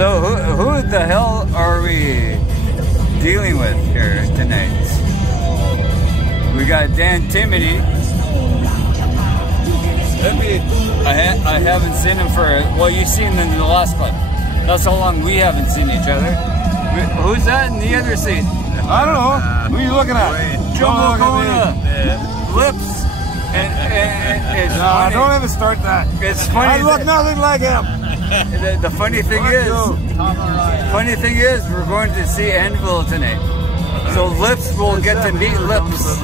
So who the hell are we dealing with here tonight? We got Dan Timothy. I haven't seen him for, well, you've seen him in the last clip. That's how long we haven't seen each other. Who's that in the other seat? I don't know. Who are you looking at? Jumbo Lips. And it's funny. Don't even start that. It's funny. I look nothing like him. The funny thing is, we're going to see Anvil tonight. So Lips will get to meet Lips.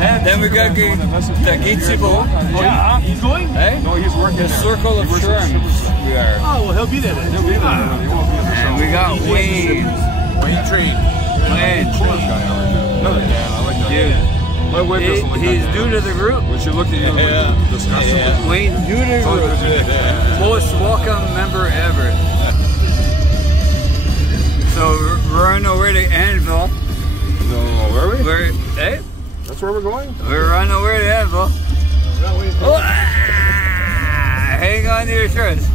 And then we got the Gitzibo. Yeah, he's going? Hey? No, he's working. The Circle of Sherms. We are. Oh, well, he'll be there then. He'll be there. And we got Wayne. Wayne Tree. Wayne. Coolest guy ever. Another Dan. I like that. Dude. My wife doesn't like that. He's new to the group. When she looked at you, like, disgusting. Wayne, new to the group. Most welcome member ever. So we're on our way to Anvil. No, where are we? Hey? That's where we're going? We're on our way to Anvil. Hang on to your shirts.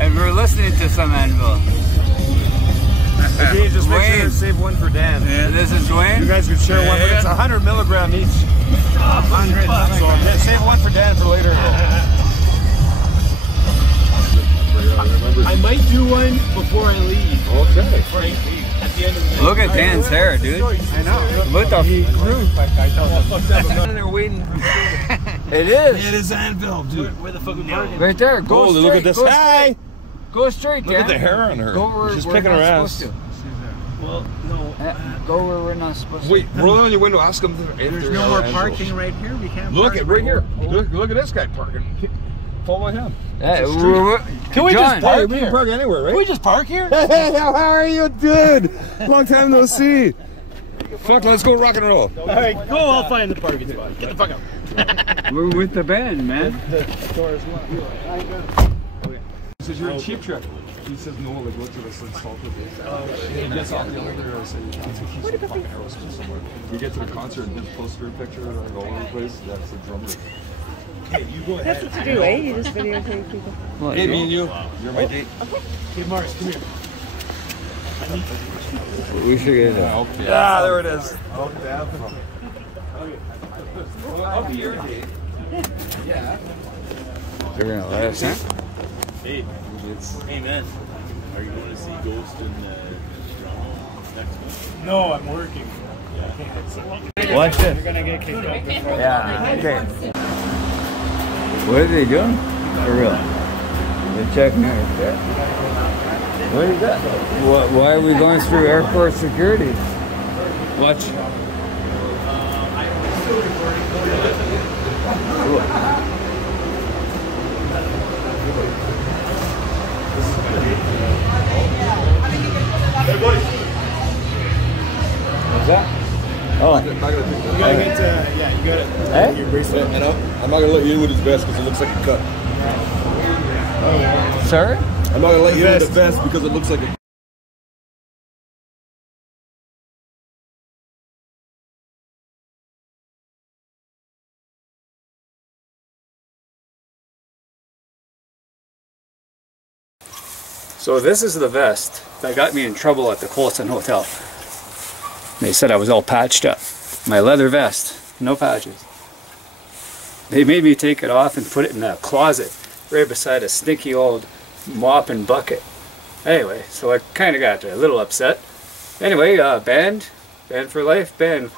And we're listening to some Anvil. Okay, just make Wayne. sure to save one for Dan. Yeah, this is Wayne. You guys can share one, but it's 100 milligram each. 100. So yeah, save one for Dan for later. I might do one before I leave. Okay. Right at the end of the day. Look at Dan's hair, dude. I know. What the They're waiting. It is. It is Anvil, dude. Where the fuck are we parking? Right there. Go Oh, straight. look at this. Go Hi. straight. Go straight, Dan. Look at the hair on her. Go where She's we're picking not her ass. supposed to. Well, no. Go where we're not supposed to. Wait, roll down your window. Ask them. There's no more parking right here. We can't. Look park at right here. Look at this guy parking. Follow him. Hey, Can we just John, park We here? can park anywhere, right? Can we just park here? Hey, how are you, dude? Long time no see. Fuck, let's go rock and roll. All right, go. I'll find the parking spot. Get the fuck out. We're with the band, man. He says, you're a cheap trick. He says, no, like, look at this insulted. He gets off the elevator and says, he's like fucking Aerosmith somewhere. We get to the concert and his poster picture like all over the place. That's the drummer. Hey, you go ahead. That's what you do, eh? You just videotape people. Well, Hey, me and you. You're my date. Hey, Mars, come here. we should get Yeah, there it is. I'll be your date. Yeah. They're gonna let us in. Hey, hey man, are you going to see Ghost in Toronto next month? No, I'm working. Watch this. You're gonna get kicked out before. Yeah, okay. What are they doing? For real? They're checking out there. What is that? Why are we going through airport security? Watch. What's that? Oh. You gotta get, yeah, you gotta Hey? your bracelet. And I'm not gonna let you in with his vest because it looks like a cut. Sir? I'm not gonna let you in with the vest because it looks like a. So this is the vest that got me in trouble at the Coulson Hotel. They said I was all patched up. My leather vest, no patches. They made me take it off and put it in a closet right beside a stinky old mop and bucket. Anyway, so I kind of got a little upset. Anyway, banned for life, banned.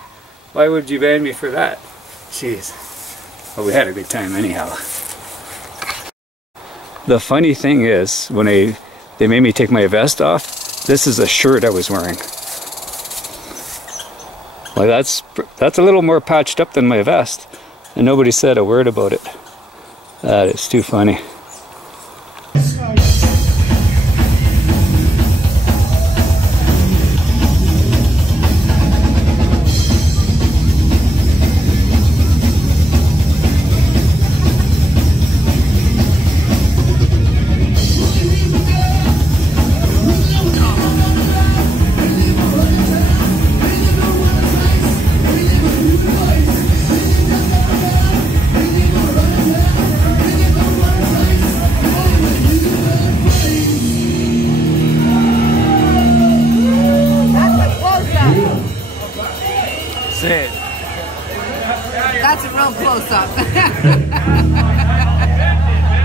Why would you ban me for that? Jeez. Well, we had a good time anyhow. The funny thing is, when they made me take my vest off, this is a shirt I was wearing. Well, that's a little more patched up than my vest, and nobody said a word about it. That is too funny.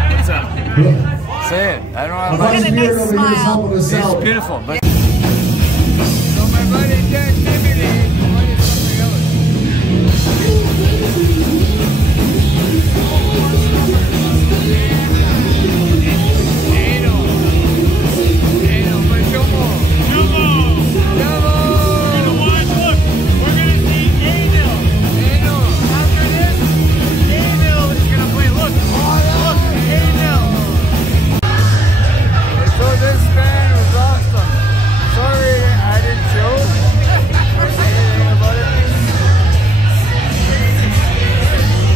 What's up? Say it. I don't know. Look at a nice smile. It's beautiful, but. So my buddy Jack Timothy, what is something else?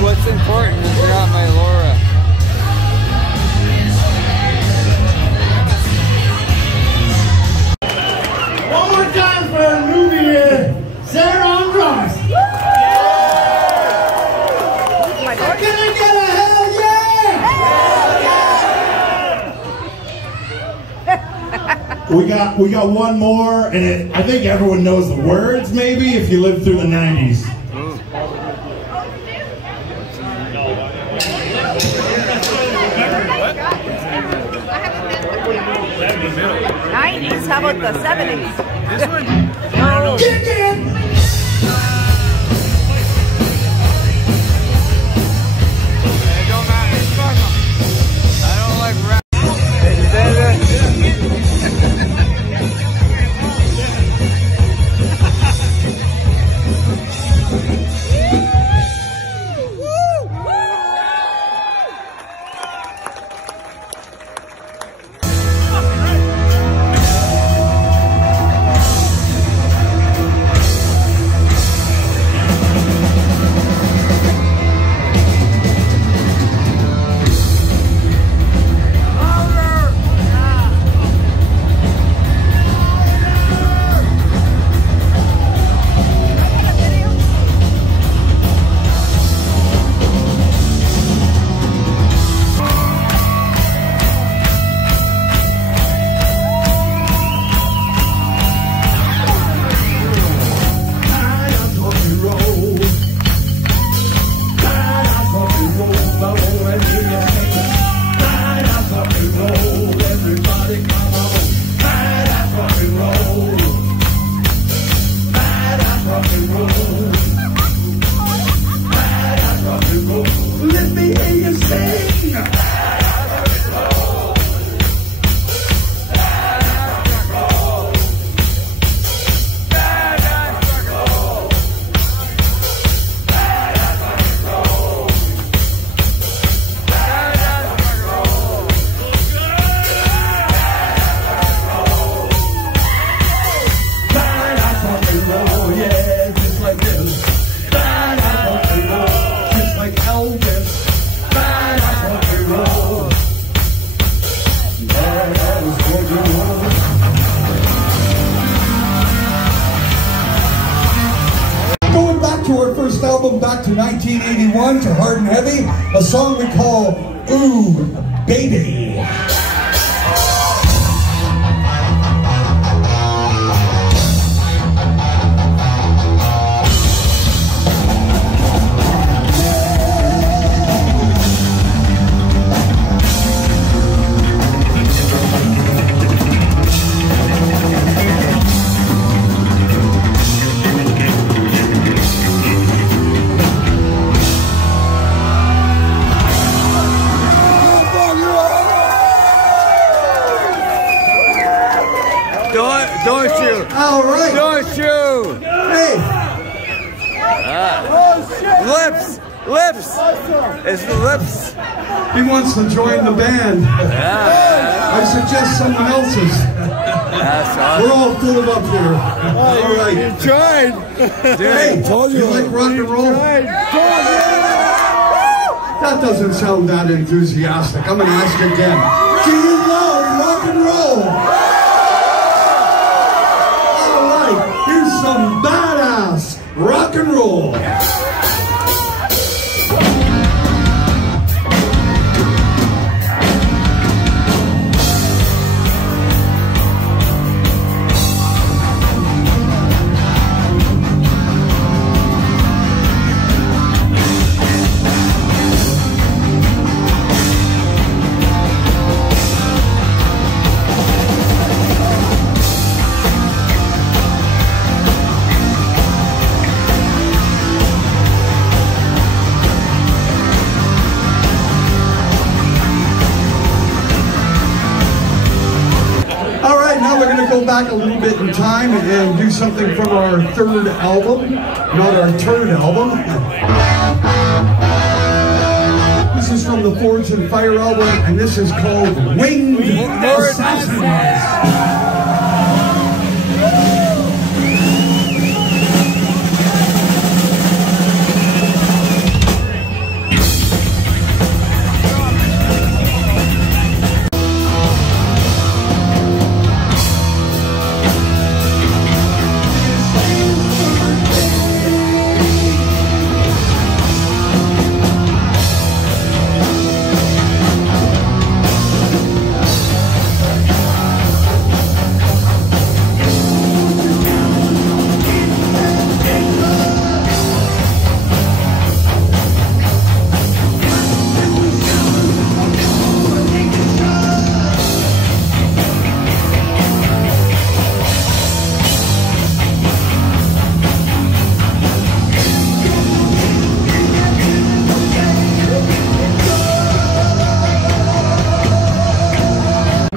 What's important is you're not my Laura. One more time for a newbie here, Sarah on drums. Can I get a hell yeah? We got one more, and I think everyone knows the words. Maybe if you lived through the '90s. 90s, how about the 70s? This one? No. Kick it! It don't matter. Fuck 'em. I don't like rap. Album back to 1981 to Hard and Heavy, a song we call Ooh Baby. Don't you? All right. Don't you? Hey. Lips. Lips. It's the lips. He wants to join the band. Yeah. I suggest someone else's. That's awesome. We're all full of up here. All right. You tried. Dude, Hey, told you like rock and roll? That doesn't sound that enthusiastic. I'm going to ask again. Do you love rock and roll? All right. Here's some badass rock and roll. go back a little bit in time and do something from our third album, not our third album. This is from the Forge and Fire album, and this is called Winged Assassins.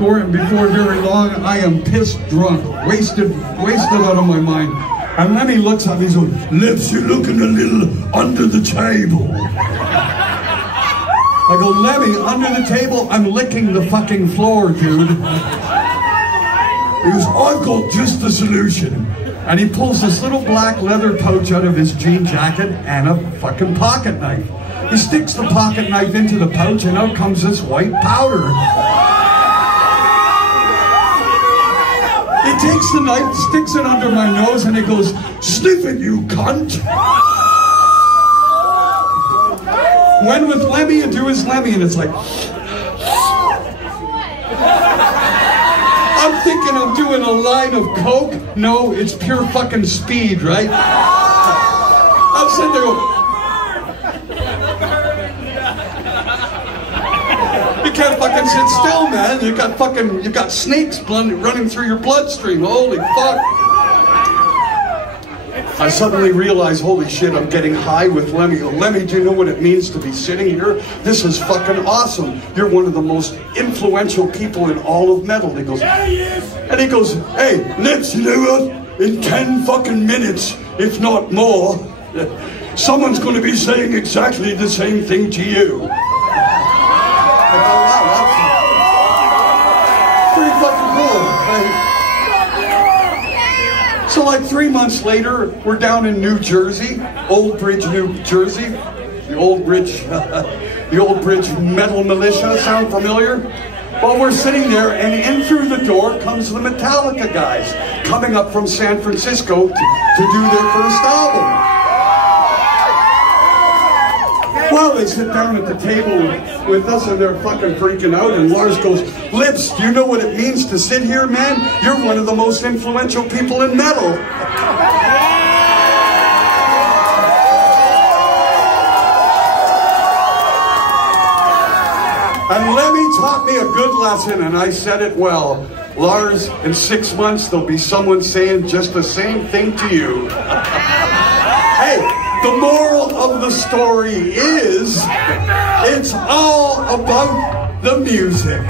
And before very long, I am pissed drunk, wasted out of my mind. And Lemmy looks at me and goes, "Lips, you're looking a little under the table." I go, "Lemmy, under the table? I'm licking the fucking floor, dude." He goes, "I've got just the solution." And he pulls this little black leather pouch out of his jean jacket and a fucking pocket knife. He sticks the pocket knife into the pouch and out comes this white powder. He takes the knife, sticks it under my nose, and he goes, "Sniff it, you cunt." When with Lemmy, you do his Lemmy, and it's like... I'm thinking I'm doing a line of coke. No, it's pure fucking speed, right? I'm sitting there going... You can't fucking sit still, man. You got snakes running through your bloodstream. Holy fuck. I suddenly realized, holy shit, I'm getting high with Lemmy. Lemmy, do you know what it means to be sitting here? This is fucking awesome. You're one of the most influential people in all of metal. And he goes, and he goes, "Hey, Lips, you know what? In 10 fucking minutes, if not more, someone's going to be saying exactly the same thing to you." Pretty fucking cool. So like 3 months later, we're down in New Jersey, Old Bridge, New Jersey. The Old Bridge Metal Militia, sound familiar? Well, we're sitting there, and in through the door comes the Metallica guys, coming up from San Francisco to do their first album. Well, they sit down at the table with us and they're fucking freaking out, and Lars goes, "Lips, do you know what it means to sit here, man? You're one of the most influential people in metal." And Lemmy taught me a good lesson, and I said it well. Lars, in 6 months, there'll be someone saying just the same thing to you. Hey, the moral of the story is, it's all about the music.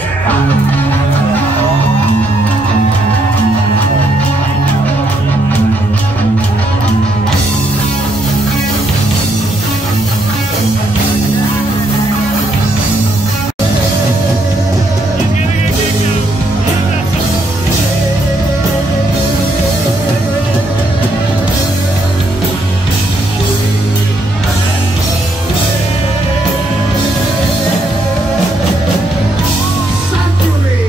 Sudbury!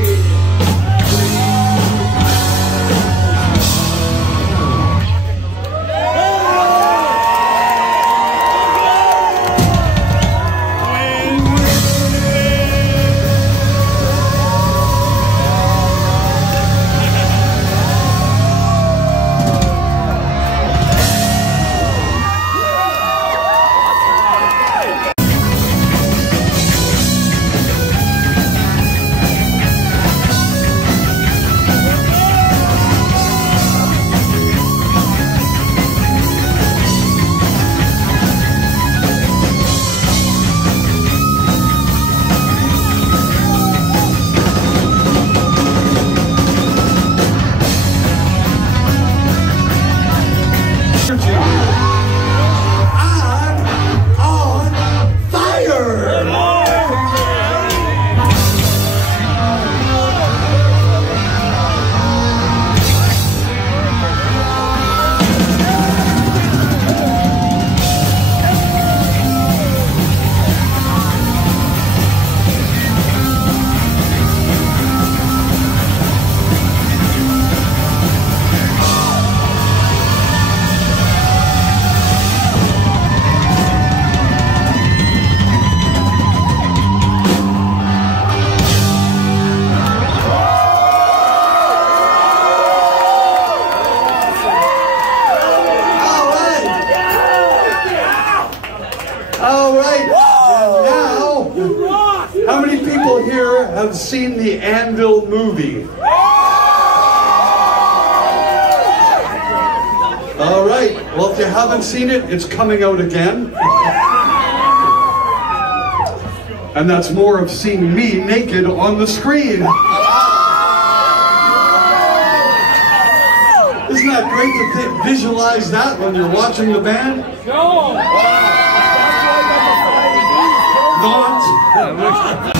seen the Anvil movie? All right, well, if you haven't seen it, it's coming out again. And that's more of seeing me naked on the screen. Isn't that great to visualize that when you're watching the band? No! Not.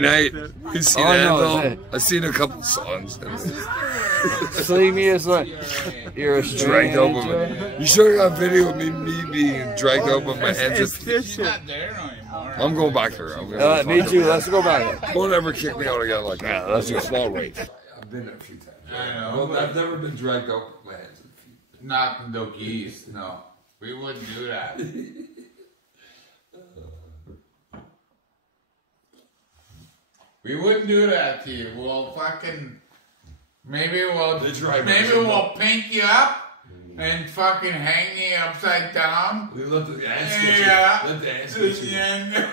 Night. You seen Anvil? I've seen a couple songs. See me as like you're a Dragged out with my, you sure got video of me being dragged out with my hands at He's not there anymore. I'm going back there. I'm gonna me too. Let's go back. Don't ever kick me out again like that. Yeah, let's That's a small race. I've been there a few times. I know, Well, I've never been dragged out with my hands and feet. Not the geese, no. We wouldn't do that. We wouldn't do that to you. We'll fucking maybe we'll pink you up and fucking hang you upside down. We let the ants get you. Yeah. Let the ants get you.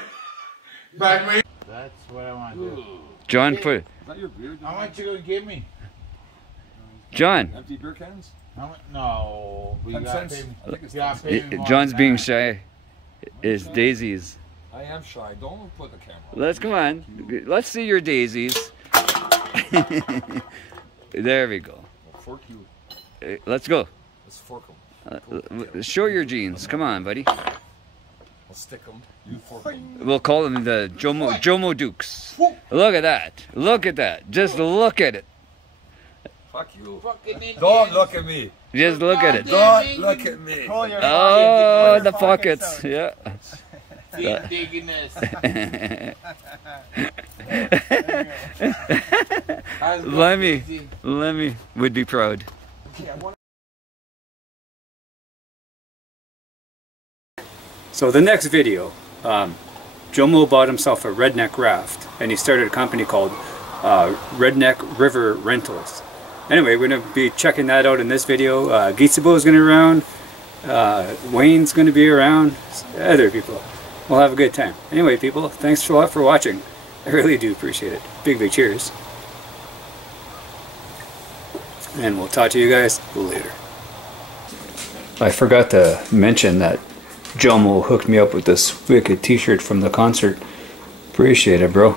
But we. That's what I want to do. John, put Is that your beard? How much you gonna give me? John. Empty beer cans? How much? No. We 10 got cents. pay me. I think it's You gotta pay me more John's than being that. shy. Is daisies. I am shy. Don't put the camera on. Let's come on. Let's see your daisies. There we go. I'll fork you. Let's go. Let's fork them. Show your jeans. Come on, buddy. I'll stick them. You fork them. We'll call them the Jomo Dukes. Look at that. Look at that. Just look at it. Fuck you. Fucking Indians. Don't look at me. Just look at it. Don't look at me. Oh, the pockets. Yeah. Deep digging this. Lemmy would be proud. So the next video, Jomo bought himself a redneck raft and he started a company called Redneck River Rentals. Anyway, we're going to be checking that out in this video. Gitsubo is going to be around, Wayne's going to be around, other people. We'll have a good time. Anyway, people, thanks a lot for watching. I really do appreciate it. Big cheers. And we'll talk to you guys later. I forgot to mention that Jomo hooked me up with this wicked t-shirt from the concert. Appreciate it, bro.